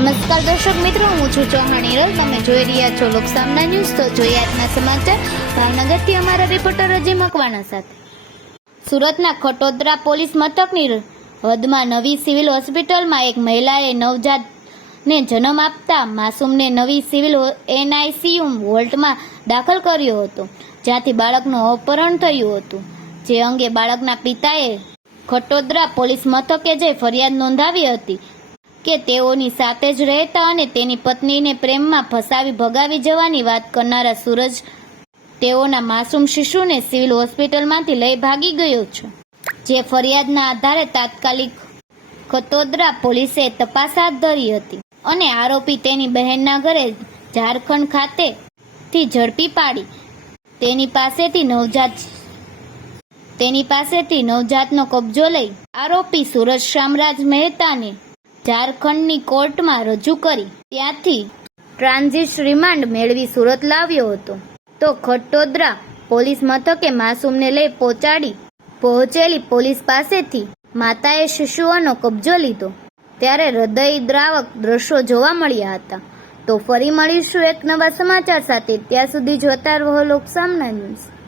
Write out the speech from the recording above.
નમસ્કાર દર્શક મિત્રો, હું છું ચૌહાણ હિરલ. તમે જોઈ રહ્યા છો લોકસામના ન્યૂઝ. તો જોઈએ આજના સમાચાર. ભાવનગરથી અમારા રિપોર્ટર અજય મકવાણા સાથે. સુરતના ખટોદરા પોલીસ મથકની હદમાં નવી સિવિલ હોસ્પિટલમાં એક મહિલાએ નવજાતને જન્મ આપતા માસૂમને નવી સિવિલ એનઆઈસીયુ વોલ્ટમાં દાખલ કર્યો હતો, જ્યાંથી બાળકનું અપહરણ થયું હતું. જે અંગે બાળકના પિતાએ ખટોદરા પોલીસ મથકે જઈ ફરિયાદ નોંધાવી હતી કે તેઓની સાથે જ રહેતા અને તેની પત્નીને પ્રેમમાં ફસાવી ભગાવી જવાની વાત કરનારા સૂરજ તેઓના માસૂમ શિશુને સિવિલ હોસ્પિટલમાંથી લઈ ભાગી ગયો છે, જે ફરિયાદના આધારે તાત્કાલિક ખતોદરા પોલીસે તપાસ હાથ ધરી હતી અને આરોપી તેની બહેનના ઘરે ઝારખંડ ખાતેથી ઝડપી પાડી. તેની પાસેથી નવજાત તેની પાસેથી નવજાતનો કબજો લઈ આરોપી સુરજ શામરાજ મહેતાને ઝારખંડની કોર્ટમાં રજૂ કરી. ત્યાંથી ટ્રાન્ઝિટ રિમાન્ડ મેળવી સુરત લાવ્યો હતો. તો ખટોદરા પોલીસ મથકે માસૂમને લઈ પહોંચાડી પહોંચેલી પોલીસ પાસેથી માતાએ શિશુઓનો કબજો લીધો. ત્યારે હૃદયદ્રાવક દ્રશ્યો જોવા મળ્યા હતા. તો ફરી મળીશું એક નવા સમાચાર સાથે. ત્યાં સુધી જોતા રહો લોકસામના ન્યૂઝ.